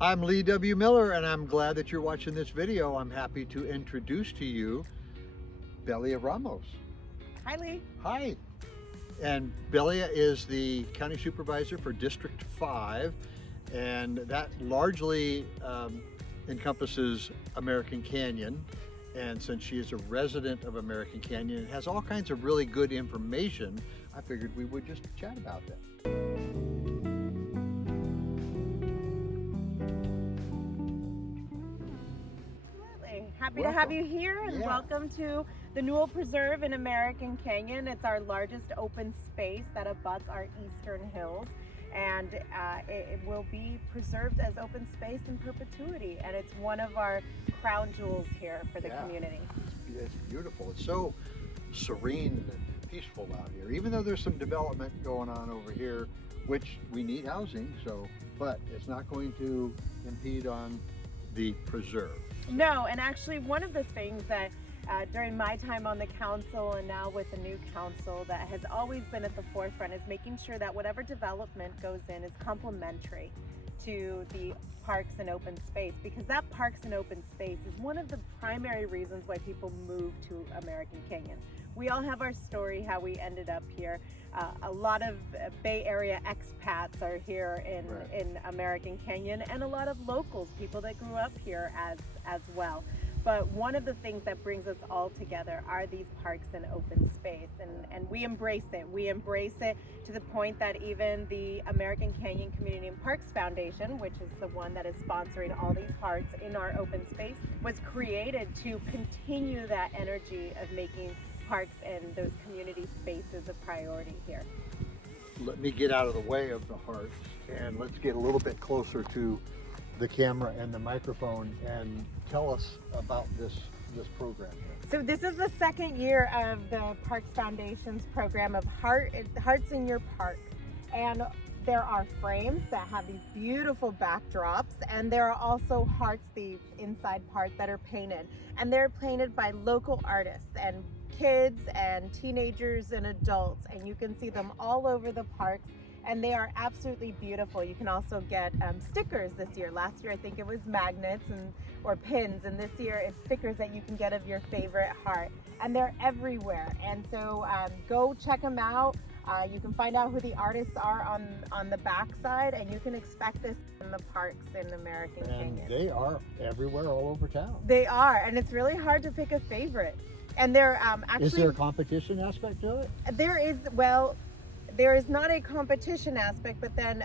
I'm Lee W. Miller, and I'm glad that you're watching this video. I'm happy to introduce to you Belia Ramos. Hi, Lee. Hi. And Belia is the County Supervisor for District 5, and that largely encompasses American Canyon. And since she is a resident of American Canyon and has all kinds of really good information, I figured we would just chat about that. Happy to have you here, and welcome to the Newell Preserve in American Canyon. It's our largest open space that abuts our eastern hills, and it will be preserved as open space in perpetuity, and it's one of our crown jewels here for the community. It's beautiful. It's so serene and peaceful out here, even though there's some development going on over here, which we need housing, but it's not going to impede on the preserve. No, and actually one of the things that during my time on the council and now with the new council that has always been at the forefront is making sure that whatever development goes in is complementary to the parks and open space, because that parks and open space is one of the primary reasons why people move to American Canyon. We all have our story, how we ended up here. A lot of Bay Area expats are here in American Canyon, and a lot of locals, people that grew up here as well. But one of the things that brings us all together are these parks and open space, and we embrace it. We embrace it to the point that even the American Canyon Community and Parks Foundation, which is the one that is sponsoring all these parks in our open space, was created to continue that energy of making parks and those community spaces a priority here. Let me get out of the way of the hearts, and let's get a little bit closer to the camera and the microphone and tell us about this program here. So this is the second year of the Parks Foundation's program of Hearts in Your Park. And there are frames that have these beautiful backdrops, and there are also hearts, the inside part, that are painted. And they're painted by local artists and kids and teenagers and adults, and you can see them all over the parks, and they are absolutely beautiful. You can also get stickers this year. Last year I think it was magnets or pins, and this year it's stickers that you can get of your favorite heart, and they're everywhere. And so go check them out. You can find out who the artists are on the back side, and you can expect this in the parks in American Canyon. And they are everywhere, all over town. They are, and it's really hard to pick a favorite. And they're actually... Is there a competition aspect to it? There is, well, there is not a competition aspect, but then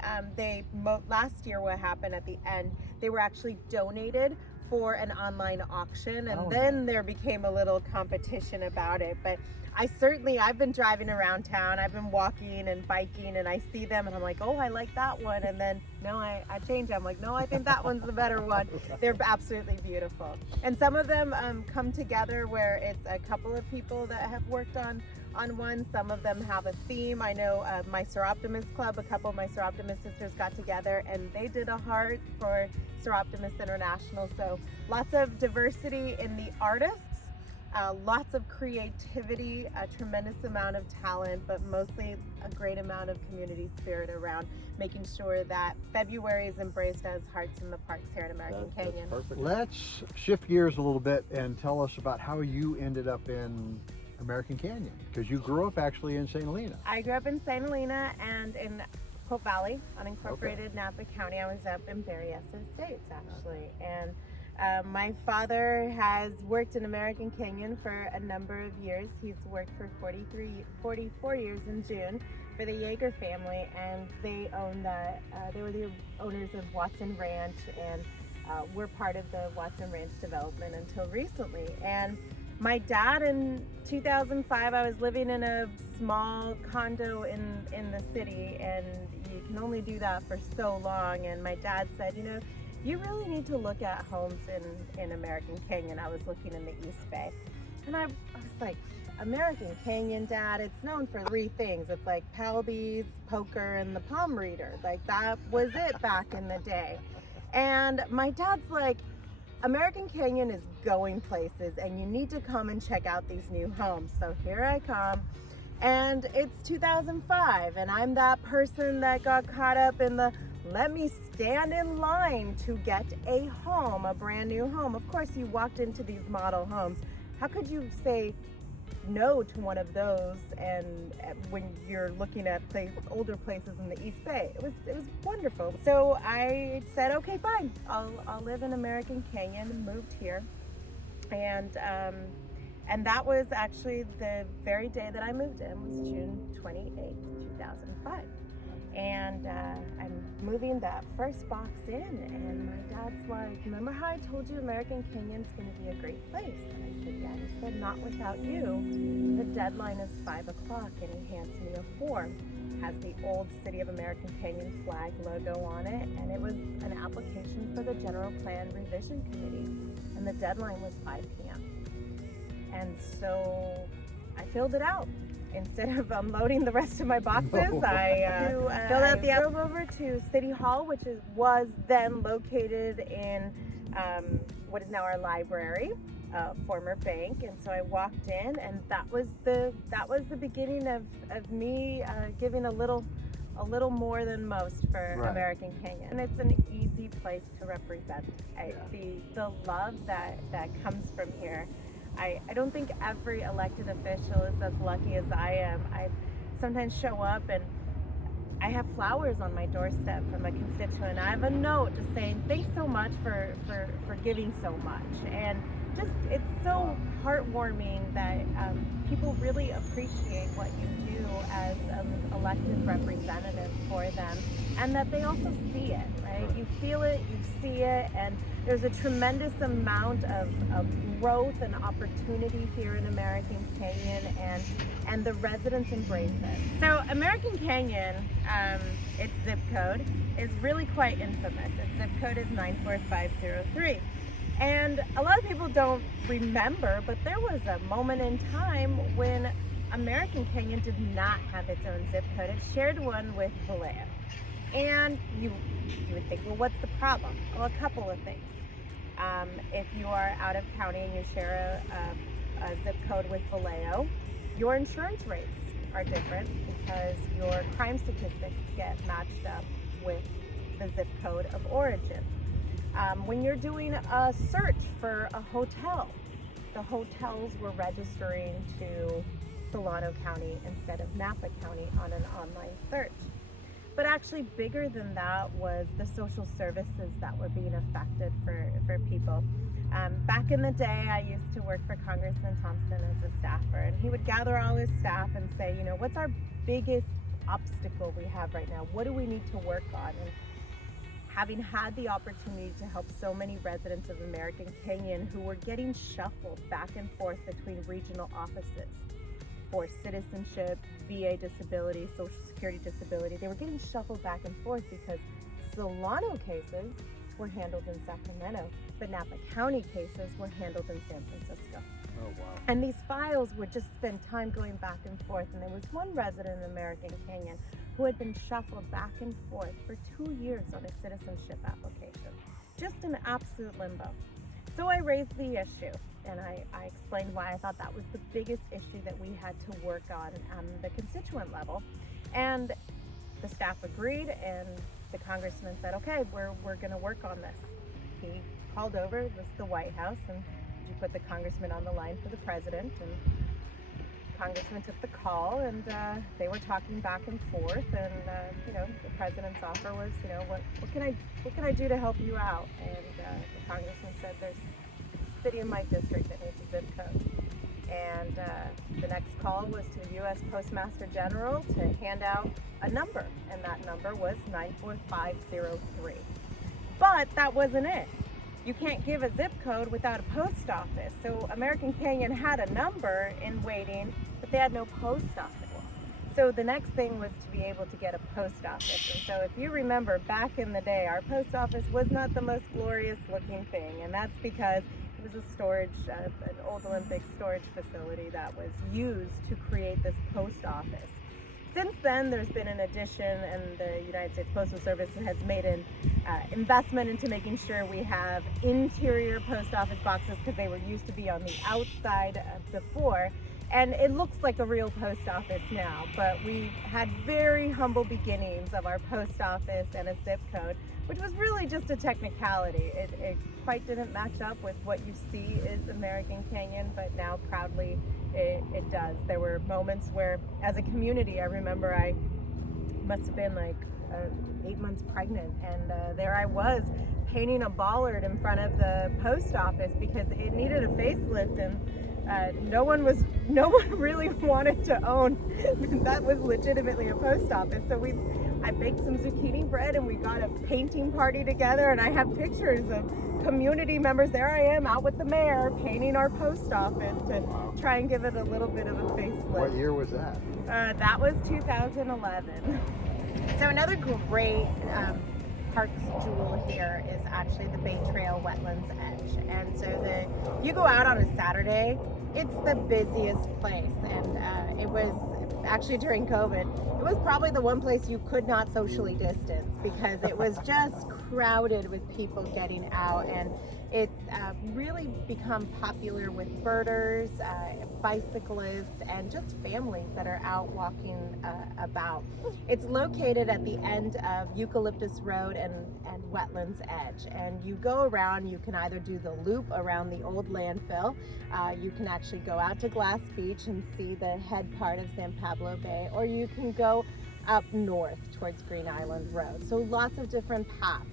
last year what happened at the end, they were actually donated for an online auction, and then there became a little competition about it. But I've been driving around town, I've been walking and biking, and I see them and I'm like, oh, I like that one. And then, no, I change. I'm like, no, I think that one's the better one. They're absolutely beautiful. And some of them come together where it's a couple of people that have worked on one. Some of them have a theme. I know my Seroptimus Club, a couple of my Seroptimus sisters got together and they did a heart for Seroptimus International. So lots of diversity in the artists. Lots of creativity, a tremendous amount of talent, but mostly a great amount of community spirit around making sure that February is embraced as Hearts in the Parks here in American Canyon. That's perfect. Let's shift gears a little bit and tell us about how you ended up in American Canyon, because you grew up actually in St. Helena. I grew up in St. Helena and in Hope Valley, unincorporated Napa County. I was up in Berryessa Estates actually, and my father has worked in American Canyon for a number of years. He's worked for 44 years in June for the Yeager family, and they were the owners of Watson Ranch, and were part of the Watson Ranch development until recently. And my dad, in 2005, I was living in a small condo in the city, and you can only do that for so long. And my dad said, you know, you really need to look at homes in American Canyon. I was looking in the East Bay, and I was like, American Canyon, Dad, it's known for 3 things. It's like Palby's, poker, and the palm reader. Like, that was it back in the day. And my dad's like, American Canyon is going places, and you need to come and check out these new homes. So here I come, and it's 2005, and I'm that person that got caught up in the let me stand in line to get a home, a brand new home. Of course, you walked into these model homes. How could you say no to one of those? And when you're looking at older places in the East Bay, it was wonderful. So I said, okay, fine, I'll live in American Canyon, and moved here. And that was actually the very day that I moved in, was June 28th, 2005. And I'm moving that first box in, and my dad's like, remember how I told you American Canyon's going to be a great place? And I said, yeah. He said, not without you. The deadline is 5 o'clock, and he hands me a form. It has the old City of American Canyon flag logo on it, and it was an application for the General Plan Revision Committee, and the deadline was 5 p.m. And so I filled it out. Instead of unloading the rest of my boxes, I filled out I drove over to City Hall, which was then located in what is now our library, former bank. And so I walked in, and that was the beginning of me giving a little more than most for American Canyon. And it's an easy place to represent. The love that comes from here. I don't think every elected official is as lucky as I am. I sometimes show up and I have flowers on my doorstep from a constituent. I have a note just saying, thanks so much for giving so much. And just, it's so heartwarming that people really appreciate what you do as an elected representative for them, and that they also see it, right? You feel it, you see it, and there's a tremendous amount of growth and opportunity here in American Canyon, and the residents embrace it. So American Canyon, its zip code is really quite infamous. Its zip code is 94503. And a lot of people don't remember, but there was a moment in time when American Canyon did not have its own zip code. It shared one with Belia. And you would think, well, what's the problem? Well, a couple of things. If you are out of county and you share a zip code with Vallejo, your insurance rates are different because your crime statistics get matched up with the zip code of origin. When you're doing a search for a hotel, the hotels were registering to Solano County instead of Napa County on an online search. But actually bigger than that was the social services that were being affected for people. Back in the day, I used to work for Congressman Thompson as a staffer, and he would gather all his staff and say, you know, what's our biggest obstacle we have right now? What do we need to work on? And having had the opportunity to help so many residents of American Canyon who were getting shuffled back and forth between regional offices for citizenship, VA disability, Social Security disability, they were getting shuffled back and forth because Solano cases were handled in Sacramento, but Napa County cases were handled in San Francisco. Oh, wow. And these files would just spend time going back and forth. And there was one resident in American Canyon who had been shuffled back and forth for 2 years on a citizenship application. Just in absolute limbo. So I raised the issue, and I explained why I thought that was the biggest issue that we had to work on the constituent level. And the staff agreed, and the congressman said, okay, we're gonna work on this. He called over the White House, and you put the congressman on the line for the president, and congressman took the call, and they were talking back and forth, and the president's offer was, what can I do to help you out? And the congressman said, there's a city in my district that needs a zip code. And the next call was to the U.S. Postmaster General to hand out a number, and that number was 94503. But that wasn't it. You can't give a zip code without a post office. So American Canyon had a number in waiting, but they had no post office. So the next thing was to be able to get a post office. And so if you remember back in the day, our post office was not the most glorious looking thing. And that's because it was a storage, an old Olympic storage facility that was used to create this post office. Since then, there's been an addition, and the United States Postal Service has made an investment into making sure we have interior post office boxes, because they were used to be on the outside before. And it looks like a real post office now, but we had very humble beginnings of our post office and a zip code, which was really just a technicality. It quite didn't match up with what you see is American Canyon, but now proudly it does. There were moments where, as a community, I remember I must have been like 8 months pregnant, and there I was painting a bollard in front of the post office because it needed a facelift, and no one really wanted to own that was legitimately a post office. So I baked some zucchini bread and we got a painting party together, and I have pictures of community members. There I am out with the mayor painting our post office to try and give it a little bit of a facelift. What year was that? That was 2011. So another great parks jewel here is actually the Bay Trail Wetlands Edge. And so if you go out on a Saturday, it's the busiest place. And it was actually during COVID, it was probably the one place you could not socially distance because it was just crowded with people getting out. And it's really become popular with birders, bicyclists, and just families that are out walking about. It's located at the end of Eucalyptus Road and Wetlands Edge. And you go around, you can either do the loop around the old landfill, you can actually go out to Glass Beach and see the head part of San Pablo Bay, or you can go up north towards Green Island Road. So lots of different paths.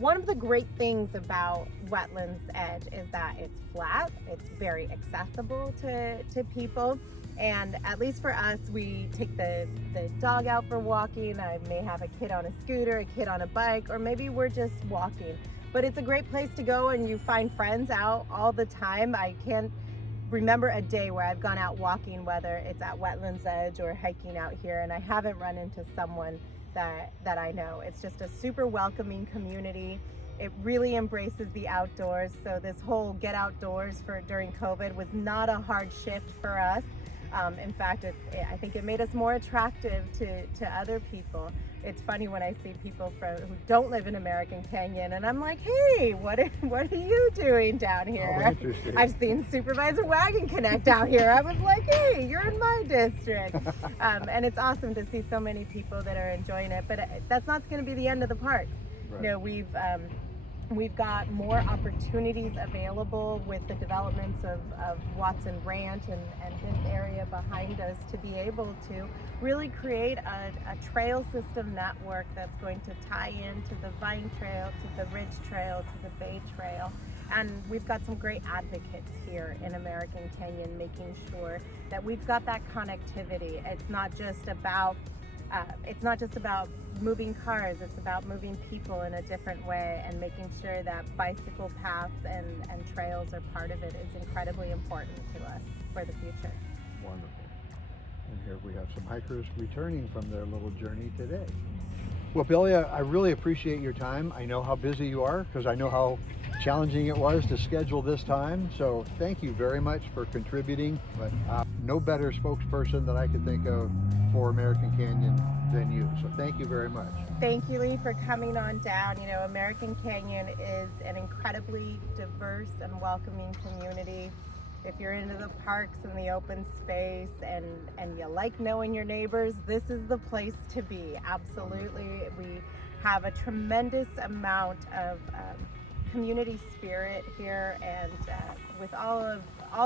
One of the great things about Wetlands Edge is that it's flat, it's very accessible to people, and at least for us, we take the dog out for walking. I may have a kid on a scooter, a kid on a bike, or maybe we're just walking. But it's a great place to go, and you find friends out all the time. I can't remember a day where I've gone out walking, whether it's at Wetlands Edge or hiking out here, and I haven't run into someone that I know. It's just a super welcoming community. It really embraces the outdoors. So this whole get outdoors during COVID was not a hard shift for us. In fact, I think it made us more attractive to other people. It's funny when I see people who don't live in American Canyon, and I'm like, hey, what are you doing down here? Oh, interesting. I've seen Supervisor Wagon Connect out here. I was like, hey, you're in my district. And it's awesome to see so many people that are enjoying it, but that's not going to be the end of the parks. Right. You know, we've got more opportunities available with the developments of Watson Ranch and this area behind us to be able to really create a trail system network that's going to tie into the Vine Trail, to the Ridge Trail, to the Bay Trail. And we've got some great advocates here in American Canyon making sure that we've got that connectivity. It's not just about moving cars, it's about moving people in a different way, and making sure that bicycle paths and trails are part of it is incredibly important to us for the future. Wonderful. And here we have some hikers returning from their little journey today. Well, Belia, I really appreciate your time. I know how busy you are because I know how challenging it was to schedule this time. So thank you very much for contributing. But no better spokesperson that I could think of for American Canyon than you. So thank you very much. Thank you, Lee, for coming on down. You know, American Canyon is an incredibly diverse and welcoming community. If you're into the parks and the open space and you like knowing your neighbors, this is the place to be. Absolutely. We have a tremendous amount of community spirit here, and with all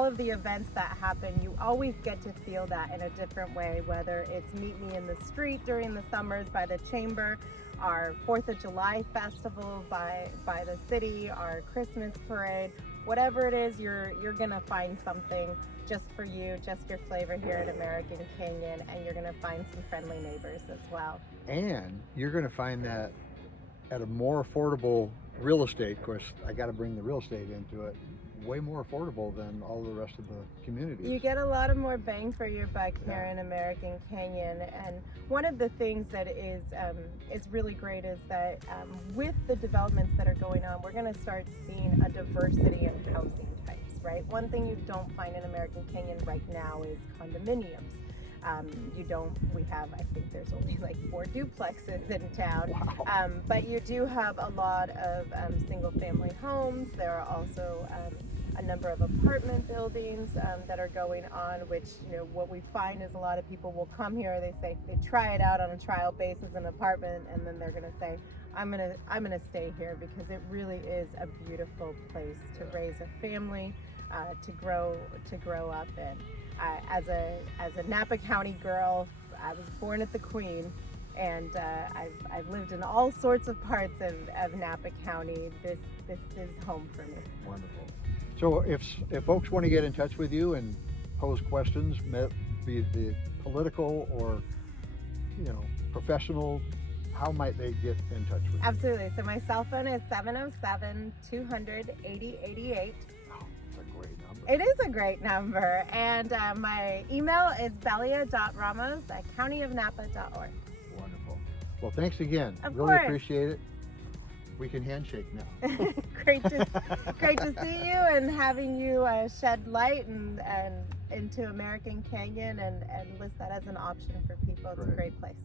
of the events that happen, you always get to feel that in a different way, whether it's Meet Me in the Street during the summers by the Chamber, our 4th of July festival by the city, our Christmas parade. Whatever it is, you're gonna find something just for you, just your flavor here at American Canyon, and you're gonna find some friendly neighbors as well. And you're gonna find that at a more affordable real estate. Of course, I gotta bring the real estate into it. Way more affordable than all the rest of the communities. You get a lot of more bang for your buck here in American Canyon, and one of the things that is really great is that with the developments that are going on, we're going to start seeing a diversity in housing types, right? One thing you don't find in American Canyon right now is condominiums. I think there's only like 4 duplexes in town. Wow. But you do have a lot of single family homes. There are also a number of apartment buildings that are going on, which, what we find is a lot of people will come here, they try it out on a trial basis in an apartment, and then they're going to say, I'm gonna stay here because it really is a beautiful place to raise a family, to grow up in. As a Napa County girl, I was born at the Queen, and I've lived in all sorts of parts of Napa County. This is home for me. Wonderful. So if folks want to get in touch with you and pose questions, be it political or professional, how might they get in touch with you? Absolutely. So my cell phone is 707-200-8088. Oh, that's a great number. It is a great number. And my email is belia.ramos@countyofnapa.org. Wonderful. Well, thanks again. Of Really course. appreciate it. We can handshake now. Great to see you and having you shed light and into American Canyon and list that as an option for people. It's a great place.